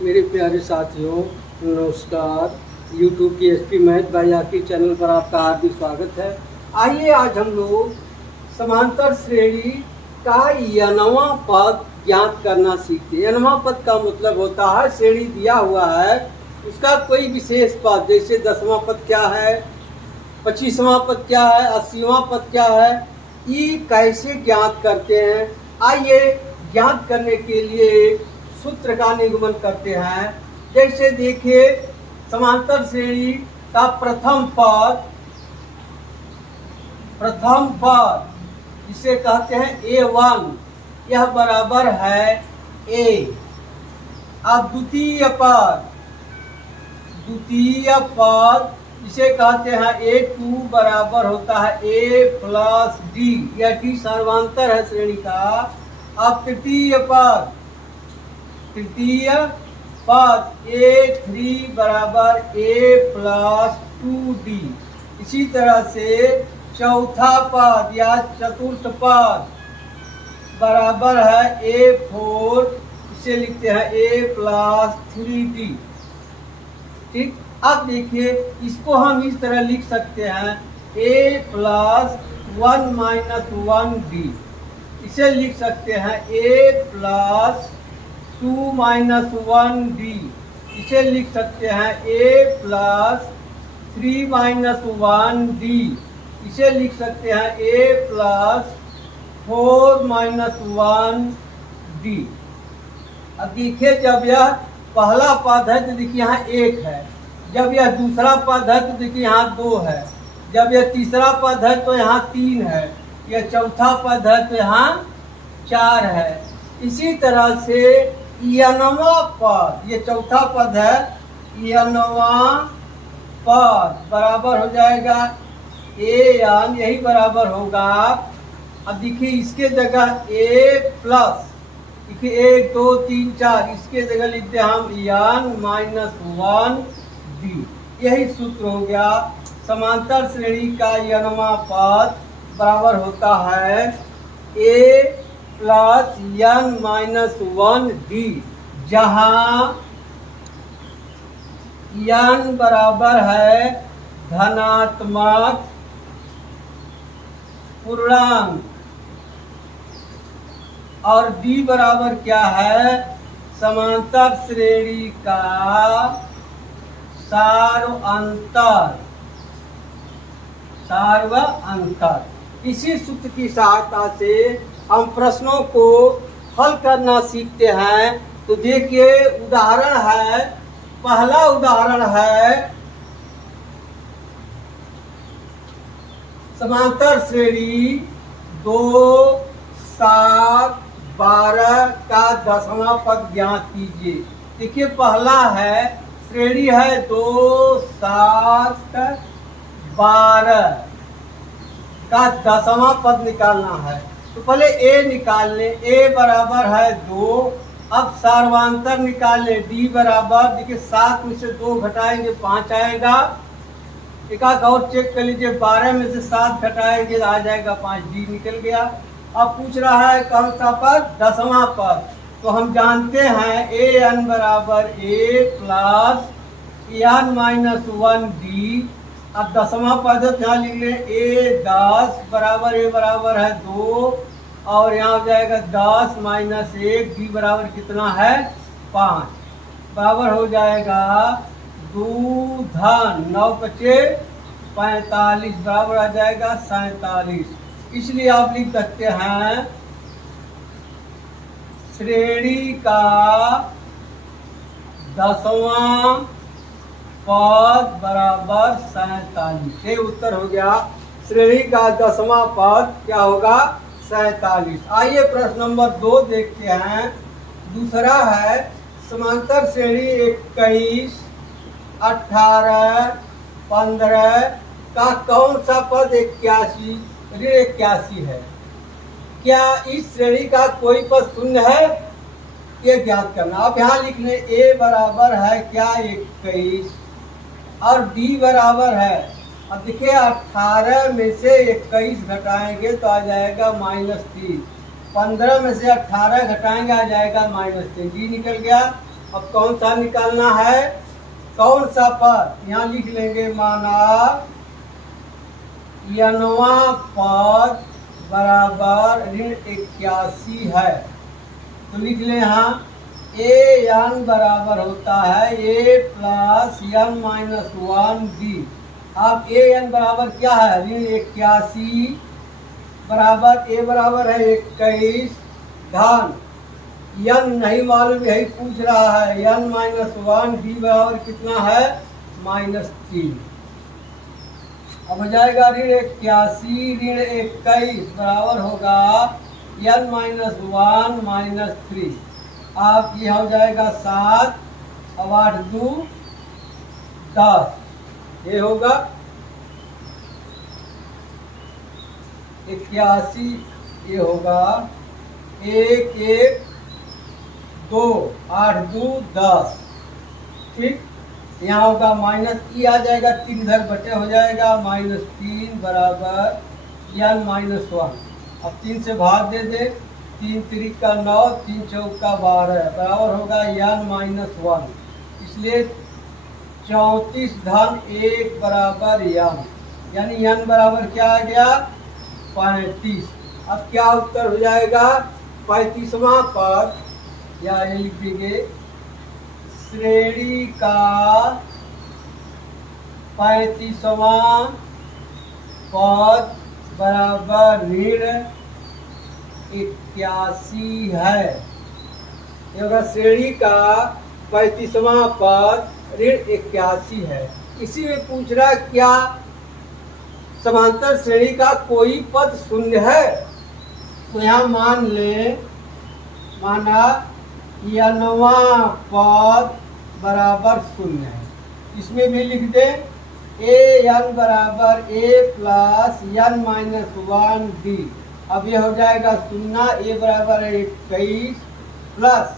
मेरे प्यारे साथियों, नमस्कार। यूट्यूब की एसपी मैथ भाई आपके चैनल पर आपका हार्दिक स्वागत है। आइए आज हम लोग समांतर श्रेणी का यनवां पद ज्ञात करना सीखते हैं। यनवां पद का मतलब होता है श्रेणी दिया हुआ है, उसका कोई विशेष पद, जैसे 10वां पद क्या है, 25वां पद क्या है, 80वां पद क्या है, ये कैसे ज्ञात करते हैं। आइए ज्ञात करने के लिए सूत्र का निगमन करते हैं। जैसे देखिए, समांतर श्रेणी का प्रथम पद जिसे कहते हैं A1, यह बराबर है A। अब द्वितीय पद जिसे कहते हैं A2 बराबर होता है A प्लस D, यह D सर्वांतर है श्रेणी का। अब तृतीय पद A3 बराबर A प्लस 2D। इसी तरह से चौथा पद या चतुर्थ पद बराबर है A4, इसे लिखते हैं A प्लस 3D। ठीक, अब देखिए इसको हम इस तरह लिख सकते हैं A प्लस 1 माइनस 1D। इसे लिख सकते हैं A प्लस 2 माइनस 1D। इसे लिख सकते हैं A प्लस 3 माइनस 1D। इसे लिख सकते हैं A प्लस 4 माइनस 1D। अब देखिए, जब यह पहला पद है तो देखिए यहाँ 1 है, जब यह दूसरा पद है तो देखिए यहाँ 2 है, जब यह तीसरा पद है तो यहाँ 3 है, यह चौथा पद है तो यहाँ 4 है। इसी तरह से यनवां पद, ये चौथा पद है, यनवां पद बराबर हो जाएगा AN, यही बराबर होगा। अब देखिए इसके जगह A प्लस, देखिए 1 2 3 4, इसके जगह लिखते हैं हम N माइनस 1D। यही सूत्र हो गया। समांतर श्रेणी का यनवां पद बराबर होता है A plus N minus 1D, जहाँ N बराबर है धनात्मक पूर्णांक और D बराबर क्या है, समांतर श्रेणी का सार्वअंतर। इसी सूत्र की सहायता से हम प्रश्नों को हल करना सीखते हैं। तो देखिए उदाहरण है, पहला उदाहरण है समांतर श्रेणी 2 7 12 का 10वां पद ज्ञात कीजिए। देखिए पहला है, श्रेणी है 2 7 12 का 10वां पद निकालना है। तो पहले A निकाल ले, A बराबर है 2। अब सर्वांतर निकाल ले, D बराबर, देखिए 7 में से 2 घटाएंगे 5 आएगा। एक और चेक कर लीजिए, 12 में से 7 घटाएंगे आ जाएगा 5, D निकल गया। अब पूछ रहा है कौन सा पद, 10वां पद। तो हम जानते हैं AN बराबर A plus N minus 1D। अब 10वां पद है, यहाँ लिख ले A 10 बराबर A बराबर है 2, और यहाँ हो जाएगा 10 माइनस 1, D बराबर कितना है 5, बराबर हो जाएगा 2 धन 9 बचे 45, बराबर आ जाएगा 47। इसलिए आप लिख सकते हैं श्रेणी का 10वां पद बराबर 47। ये उत्तर हो गया। श्रेणी का 10वां पद क्या होगा, 47। आइए प्रश्न नंबर 2 देखते हैं। दूसरा है समांतर श्रेणी 21 18 15 का कौन सा पद 81 है। क्या इस श्रेणी का कोई पद शून्य है, ये ज्ञात करना। अब यहाँ लिख ले A बराबर है क्या 21 और D बराबर है, अब देखिए 18 में से 21 घटाएंगे तो आ जाएगा -3। 15 में से 18 घटाएंगे आ जाएगा -3, D निकल गया। अब कौन सा निकालना है, कौन सा पद, यहाँ लिख लेंगे माना यनवा पद बराबर ऋण 81 है। तो लिख लें यहाँ ए एन बराबर होता है ए प्लस एन माइनस 1 डी। अब ए एन बराबर क्या है, ऋण 81 बराबर ए बराबर है 21 धन एन नहीं मालूम, यही पूछ रहा है, एन माइनस 1 डी बराबर कितना है -3। अब हो जाएगा ऋण 81 ऋण 21 बराबर होगा एन माइनस 1 माइनस 3। आप ये हो जाएगा 7, अब 8 2 10, ये होगा 81, ये होगा 1 1 2 8 2 10। ठीक, यहाँ होगा माइनस ई आ जाएगा, 3 इधर बटे हो जाएगा -3 बराबर एन माइनस 1। अब 3 से भाग दे दे, 3 3 का 9 3 चौका 12 बराबर होगा एन माइनस 1। इसलिए 34 धन 1 बराबर एन, यानी एन बराबर क्या आ गया 35। अब क्या उत्तर हो जाएगा 35वां पद, या ये लिख देंगे श्रेणी का 35वां पद बराबर ऋण 81 है। ये होगा श्रेणी का 35वां पद ऋण 81 है। इसी में पूछ रहा क्या समांतर श्रेणी का कोई पद शून्य है। तो यहाँ मान ले, माना यनवा पद बराबर 0 है, इसमें भी लिख दे ए एन बराबर ए प्लस एन माइनस 1 डी। अब ये हो जाएगा 0, ए बराबर है 21 प्लस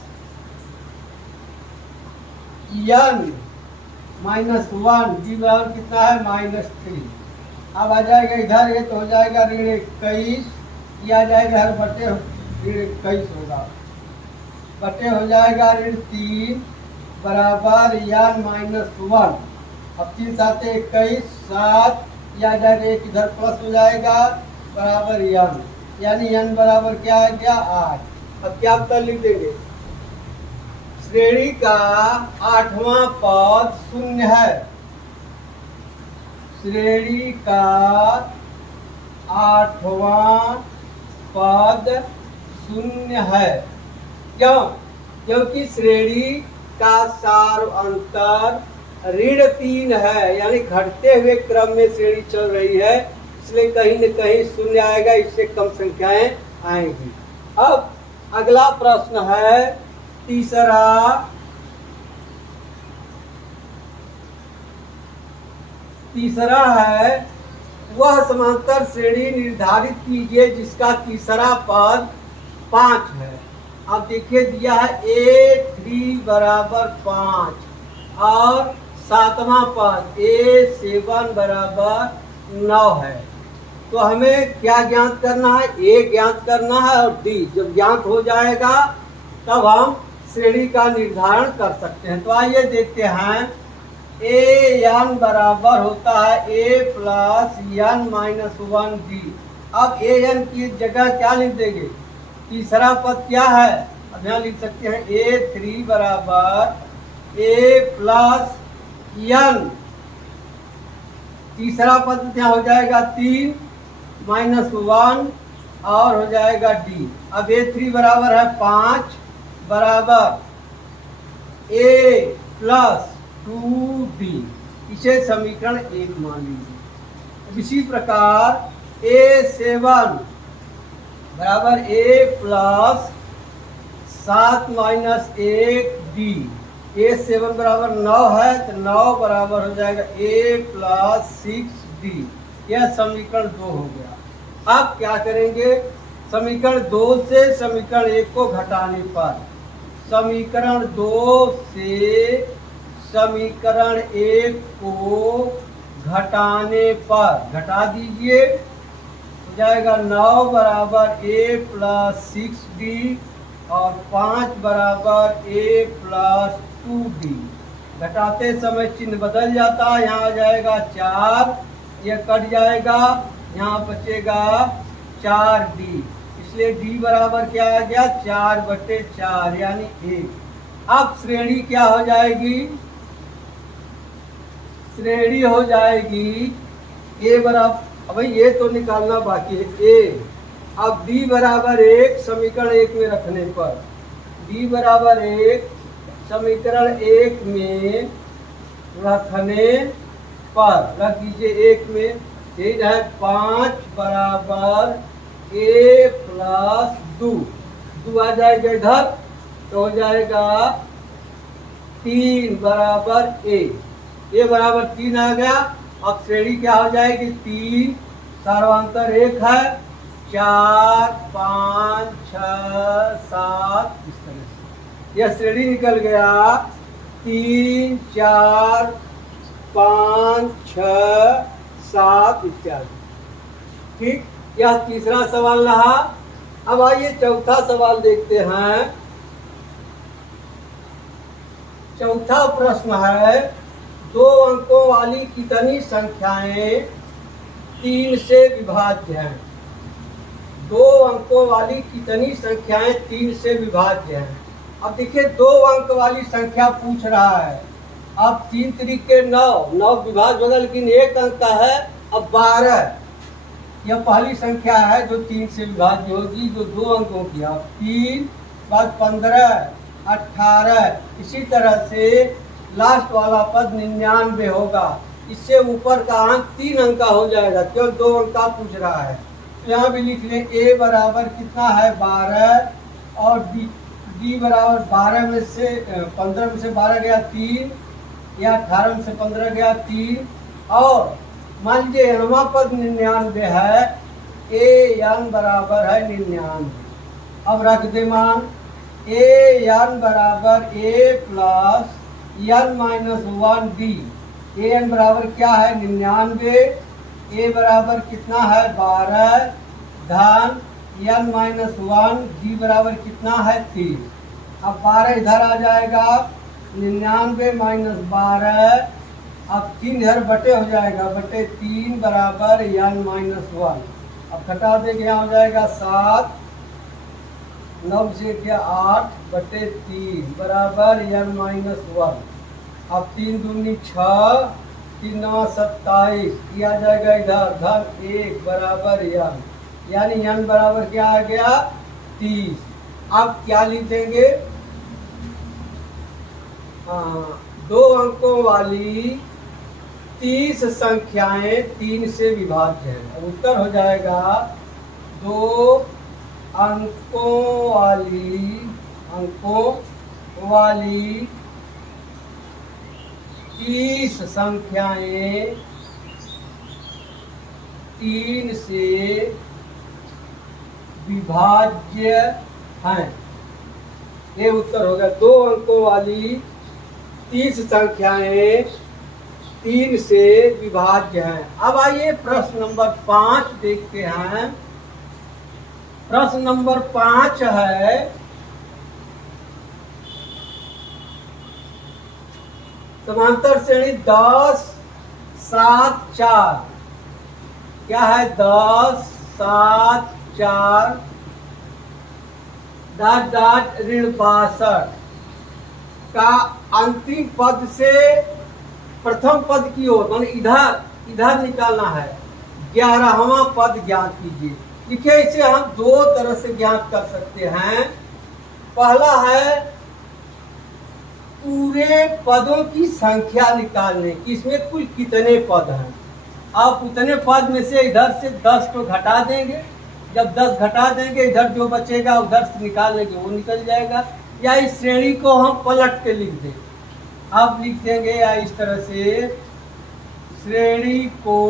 एन माइनस 1 डी बराबर कितना है -3। अब आ जाएगा इधर, ये तो हो जाएगा ऋण 21, ये आ जाएगा हर बटे ऋण 21 होगा, बटे हो जाएगा ऋण 3 बराबर एन माइनस 1। अब 3 7 21 7, या जाएगा एक इधर प्लस हो जाएगा बराबर एन, यानी एन बराबर क्या है क्या 8। अब क्या उत्तर लिख देंगे, श्रेणी का 8वां पद 0 है। श्रेणी का 8वां पद 0 है, क्यों, क्योंकि श्रेणी का सार अंतर ऋण 3 है, यानी घटते हुए क्रम में श्रेणी चल रही है, इसलिए कहीं न कहीं 0 आएगा, इससे कम संख्याएं आएंगी। अब अगला प्रश्न है तीसरा है वह समांतर श्रेणी निर्धारित कीजिए जिसका तीसरा पद 5 है। अब देखिए दिया है A3 बराबर 5 और 7वां पद A7 बराबर 9 है। तो हमें क्या ज्ञात करना है, A ज्ञात करना है और D जब ज्ञात हो जाएगा तब हम श्रेणी का निर्धारण कर सकते हैं। तो आइए देखते हैं, एन बराबर होता है ए प्लस एन माइनस 1 डी। अब एन की जगह क्या लिख देंगे, तीसरा पद क्या है, अब यहाँ लिख सकते हैं A3 बराबर ए प्लस एन, तीसरा पद यहाँ हो जाएगा 3 माइनस 1 और हो जाएगा डी। अब A3 बराबर है 5 बराबर ए प्लस 2d, इसे समीकरण 1 मान लीजिए। इसी प्रकार A7 बराबर a plus 7 minus 1d, A7 बराबर 9 है तो 9 बराबर हो जाएगा a प्लस 6d। यह समीकरण 2 हो गया। अब क्या करेंगे, समीकरण 2 से समीकरण 1 को घटाने पर, समीकरण 2 से समीकरण 1 को घटाने पर घटा दीजिए, हो जाएगा 9 बराबर a प्लस 6d और 5 बराबर a प्लस 2d। घटाते समय चिन्ह बदल जाता है, यहाँ आ जाएगा 4, ये कट जाएगा, यहाँ बचेगा 4d। इसलिए d बराबर क्या आ गया 4/4 यानी 1। अब श्रेणी क्या हो जाएगी, श्रेणी हो जाएगी a बराबर, अब ये तो निकालना बाकी है a। अब d बराबर 1 समीकरण 1 में रखने पर, d बराबर 1 समीकरण 1 में रखने पर रख दीजिए 1 में, ये है 5 बराबर a प्लस 2 आ जाएगा इधर, तो हो जाएगा 3 बराबर a बराबर 3 आ गया। अब श्रेणी क्या हो जाएगी 3, सर्वांतर 1 है, 4 5 6 7, इस तरह से यह श्रेणी निकल गया 3 4 5 6 7 इत्यादि। ठीक, यह तीसरा सवाल रहा। अब आइए चौथा सवाल देखते हैं। चौथा प्रश्न है 2 अंकों वाली कितनी संख्याएं 3 से विभाज्य हैं। 2 अंकों वाली कितनी संख्याएं 3 से विभाज्य हैं। अब देखिए 2 अंक वाली संख्या पूछ रहा है। अब 3 तरीके 9 विभाज्य होगा, लेकिन 1 अंक का है। अब 12 यह पहली संख्या है जो 3 से विभाज्य होगी, जो 2 अंकों की। अब 3 बाद 15 18, इसी तरह से लास्ट वाला पद 99 होगा। इससे ऊपर का अंक 3 अंक का हो जाएगा, केवल 2 अंक का पूछ रहा है। तो यहाँ भी लिख लें a बराबर कितना है 12 और d बराबर 12 में से 15 में से 12 गया 3, या 18 में से 15 गया 3। और मान लीजिए नवा पद 99 है, a बराबर है 99। अब रख दे मान a बराबर a plus n minus 1d। a बराबर क्या है 99, a बराबर कितना है 12 धन n माइनस 1, d बराबर कितना है 3। अब 12 इधर आ जाएगा, 99 माइनस 12, अब 3 इधर बटे हो जाएगा, बटे 3 बराबर n माइनस 1। अब घटा देंगे, यहाँ हो जाएगा 7, 9 से क्या 8 बटे 3 बराबर n माइनस 1। अब 3 दूनी 6, 3 9 27, ये आ जाएगा इधर धन 1 बराबर n, यानी n बराबर क्या आ गया 30। अब क्या लिख देंगे, 2 अंकों वाली 30 संख्याएं 3 से विभाज्य है। अब उत्तर हो जाएगा 2 अंकों वाली 30 संख्याएं 3 से विभाज्य हैं। ये उत्तर होगा 2 अंकों वाली 30 संख्याएं 3 से विभाज्य हैं। अब आइए प्रश्न नंबर 5 देखते हैं। प्रश्न नंबर 5 है समांतर श्रेणी 10 7 4। क्या है 10 7 4 डॉट डॉट ऋण 62 का अंतिम पद से प्रथम पद की ओर, मान इधर निकालना है। 11वां पद ज्ञात कीजिए। देखिए इसे हम 2 तरह से ज्ञात कर सकते हैं। पहला है पूरे पदों की संख्या निकालने की, इसमें कुल कितने पद हैं। आप उतने पद में से इधर से 10 को घटा देंगे। जब 10 घटा देंगे, इधर जो बचेगा उधर से निकाल लेंगे, वो निकल जाएगा। या इस श्रेणी को हम पलट के लिख दें। आप लिख देंगे या इस तरह से, श्रेणी को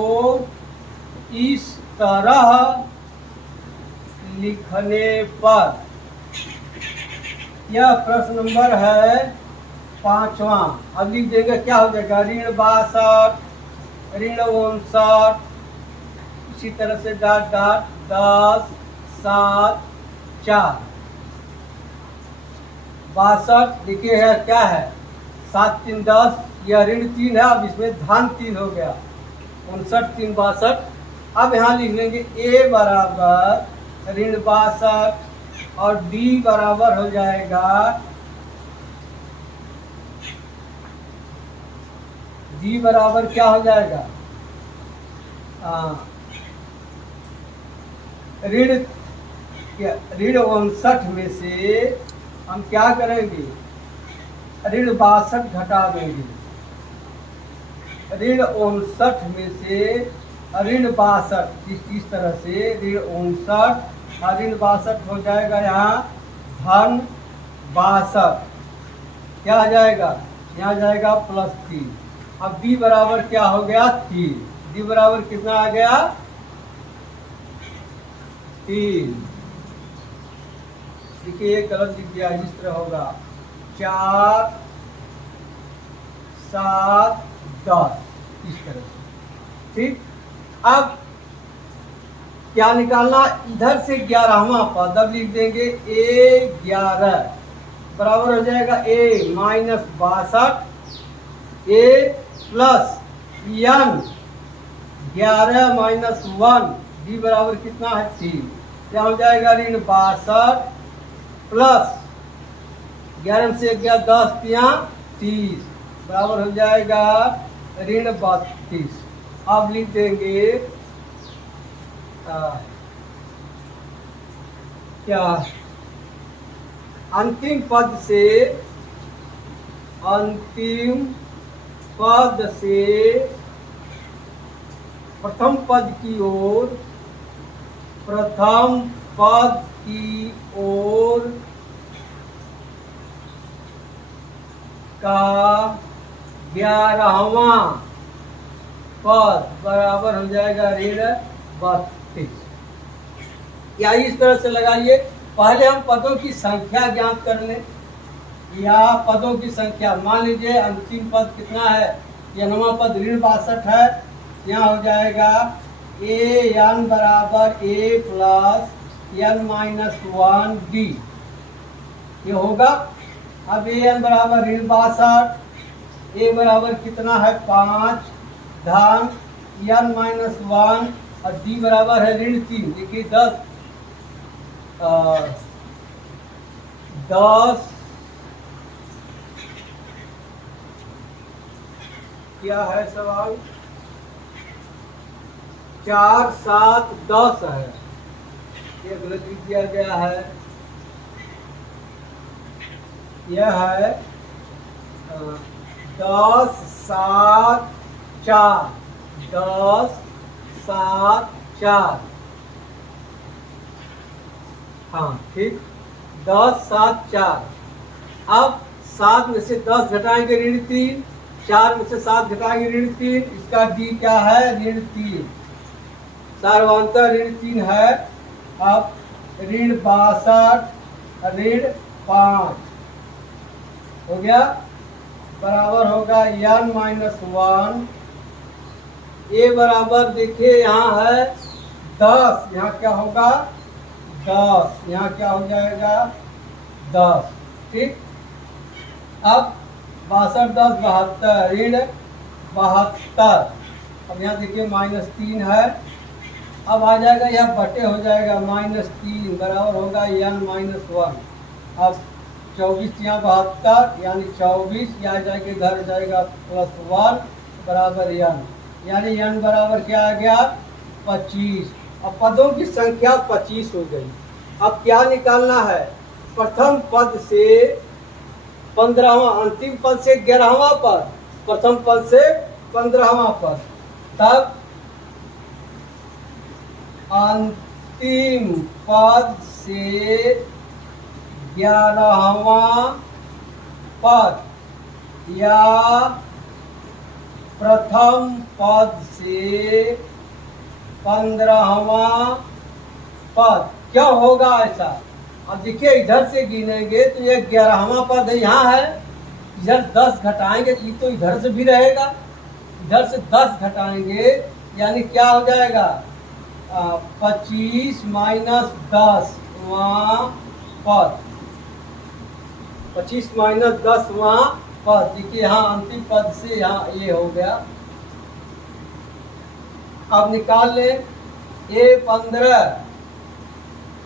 इस तरह लिखने पर, यह प्रश्न नंबर है 5वां। अब लिख देंगे क्या हो जाएगा, ऋण 62 ऋण 59, इसी तरह से डॉट डॉट 10 7 4। 62 देखिए है क्या है, 7 3 10, यह ऋण 3 है, अब इसमें धन 3 हो गया, 59 3 62। अब यहाँ लिख लेंगे ए बराबर ऋण 62 और डी बराबर हो जाएगा, डी बराबर क्या हो जाएगा, ऋण 59 में से हम क्या करेंगे, ऋण 62 घटा देंगे, ऋण 59 में से ऋण 62, इस तरह से ऋण 59 और ऋण 62 हो जाएगा यहाँ धन 62, क्या आ जाएगा, यहाँ जाएगा +3। अब डी बराबर क्या हो गया 3, डी बराबर कितना आ गया 3। देखिए ये गलत लिख दिया, इस तरह होगा 4 7 10, इस तरह से, ठीक। अब क्या निकालना, इधर से 11वां पद, अब लिख देंगे ए 11 बराबर हो जाएगा ए माइनस 62 ए प्लस एन 11 माइनस 1, डी बराबर कितना है 3, क्या हो जाएगा ऋण 62 प्लस 11 से 11 10 यहाँ 30 बराबर हो जाएगा ऋण 32। अब लिख देंगे क्या, अंतिम पद से प्रथम पद की ओर, प्रथम पद की ओर का 11वां पद बराबर हो जाएगा ऋण 32। या इस तरह से लगाइए, पहले हम पदों की संख्या ज्ञात कर लें, या पदों की संख्या, मान लीजिए अंतिम पद कितना है, यह नवा पद ऋण 62 है, यहाँ हो जाएगा ए एन बराबर ए प्लस एन माइनस 1 डी, ये होगा। अब ए एन बराबर ऋण 62, ए बराबर कितना है 5 धन एन माइनस 1 और डी बराबर है ऋण 3। देखिए 10 क्या है सवाल, 4 7 10 है, ये गलत लिख दिया गया है, यह है 10 7 4, 10 7 4, हाँ ठीक, 10 7 4। अब 7 में से 10 घटाएंगे ऋण 3, 4 में से 7 घटाएंगे ऋण 3, इसका डी क्या है ऋण 3, सार्वंतर ऋण 3 है। अब ऋण 62 ऋण 5 हो गया, बराबर होगा एन माइनस 1, ए बराबर देखिए यहाँ है 10, यहाँ क्या होगा 10, यहाँ क्या हो जाएगा 10, ठीक। अब 62 10 72 ऋण 72, अब यहाँ देखिए -3 है, अब आ जाएगा यह बटे हो जाएगा -3 बराबर होगा एन माइनस 1। अब 24 यहाँ 72 यानी 24, यहाँ जाके घर जाएगा +1 बराबर एन, यानी एन बराबर क्या आ गया 25। अब पदों की संख्या 25 हो गई। अब क्या निकालना है, प्रथम पद से 15वां, अंतिम पद से 11वां पद, प्रथम पद से 15वां पद, तब अंतिम पद से 11वां पद या प्रथम पद से 15वां पद, क्या होगा ऐसा। अब देखिए इधर से गिनेंगे तो ये 11वां पद है, यहाँ है, इधर 10 घटाएंगे तो ये तो इधर से भी रहेगा, इधर से 10 घटाएंगे यानी क्या हो जाएगा 25 माइनस 10वां पद, 25 माइनस 10वां पद, देखिए यहाँ अंतिम पद से यहाँ ये हो गया। अब निकाल लें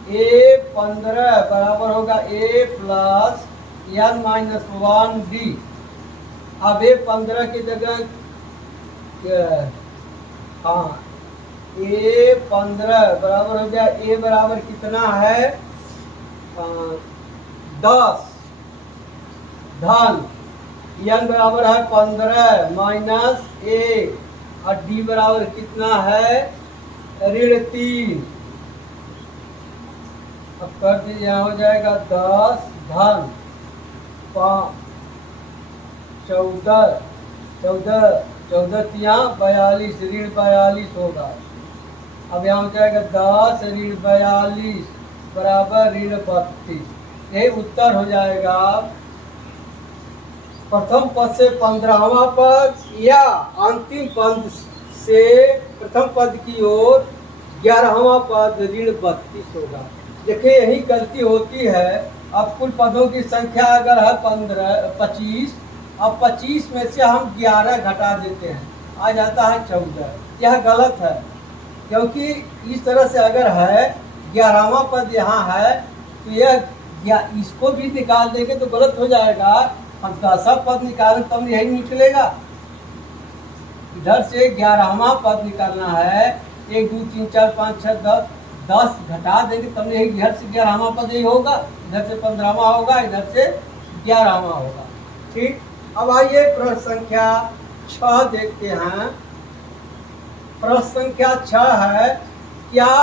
A15 बराबर होगा A plus n minus 1D। अब A15 की जगह हाँ A15 बराबर हो गया, A बराबर कितना है 10 धन n बराबर है 15 माइनस 1 और D बराबर कितना है ऋण 3। अब कर दीजिए, यहाँ हो जाएगा 10 धन 14 तिया 42 ऋण 42 होगा। अब यहाँ हो जाएगा 10 ऋण 42 बराबर ऋण 32। यही उत्तर हो जाएगा प्रथम पद से 15वां पद या अंतिम पद से प्रथम पद की ओर 11वां पद ऋण 32 होगा। देखिए यही गलती होती है। अब कुल पदों की संख्या अगर है 25, अब 25 में से हम 11 घटा देते हैं, आ जाता है 14। यह गलत है, क्योंकि इस तरह से अगर है 11वां पद यहाँ है तो यह इसको भी निकाल देंगे तो गलत हो जाएगा। हम 10वां पद निकालें तब यही निकलेगा। इधर से 11वां पद निकालना है, 1 2 3 4 5 6 10 घटा देंगे तब यही इधर से 11वां पद यही होगा, इधर से 15वां होगा, इधर से 11वां होगा। ठीक, अब आइए प्रश्न संख्या 6 देखते हैं। प्रश्न संख्या 6 है, क्या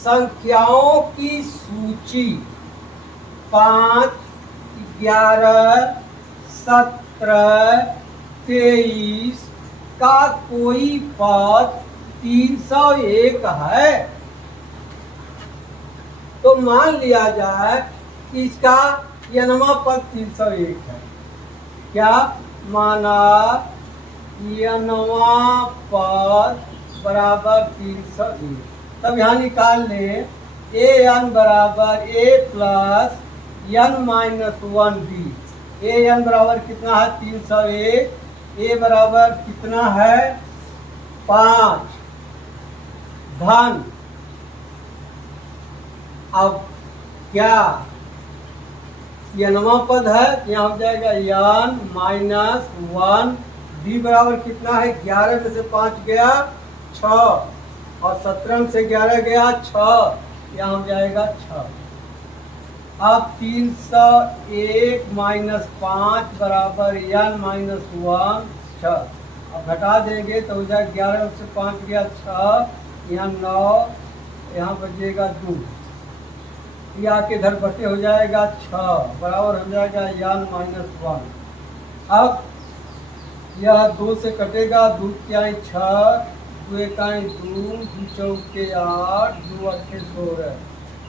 संख्याओं की सूची 5, 11, 17, 23 का कोई पद 301 है? तो मान लिया जाए कि इसका n वां पद 301 है। क्या माना n वां पद बराबर 301। तब यहाँ निकाल लें an बराबर a plus n minus 1d। an बराबर कितना है 301, a बराबर कितना है 5 धन। अब क्या n वां पद है, यहाँ हो जाएगा n माइनस 1, d बराबर कितना है 11 में से 5 गया 6 और 17 में से 11 गया 6, यहाँ हो जाएगा 6। अब 301 माइनस 5 बराबर n माइनस 1 6। अब घटा देंगे तो हो जाएगा 11 में से 5 गया 6, यहाँ 9, यहाँ बचेगा 2, ये आके इधर बटे हो जाएगा 6 बराबर हो जाएगा n माइनस 1। अब यह 2 से कटेगा, 2 क्या 6, 2 एकाई 2, 2 चौके 8, 2 अट्ठे 16,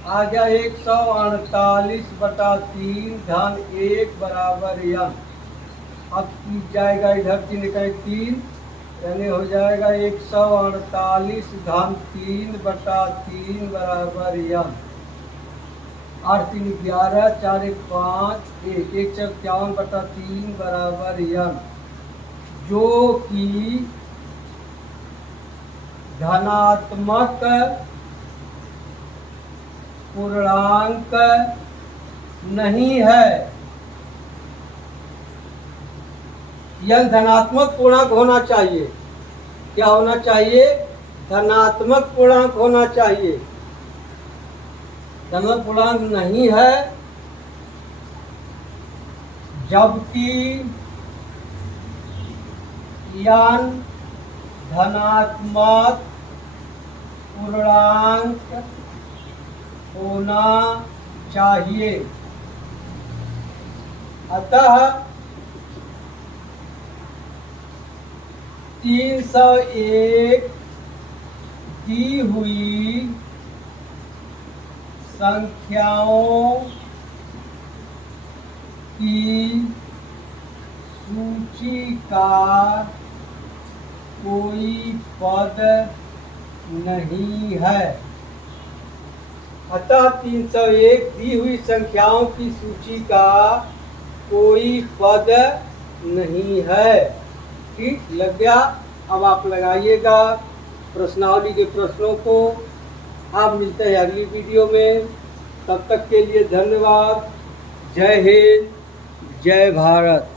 आ गया 148/3 धन 1 बराबर n। अब जाएगा इधर 3 इकाई 3, यानी हो जाएगा 148 धन 3/3 बराबर n। 8 3 11, 4 1 5, 1 1 54/3 बराबर n, जो कि धनात्मक पूर्णांक नहीं है। यह धनात्मक पूर्णांक होना चाहिए। क्या होना चाहिए? धनात्मक पूर्णांक होना चाहिए। धनात्मक पूर्णांक नहीं है, जबकि n धनात्मक पूर्णांक होना चाहिए। अतः 301 दी हुई संख्याओं की सूची का कोई पद नहीं है। अतः 301 दी हुई संख्याओं की सूची का कोई पद नहीं है। ठीक लग गया। अब आप लगाइएगा प्रश्नावली के प्रश्नों को। आप मिलते हैं अगली वीडियो में। तब तक के लिए धन्यवाद। जय हिंद, जय भारत।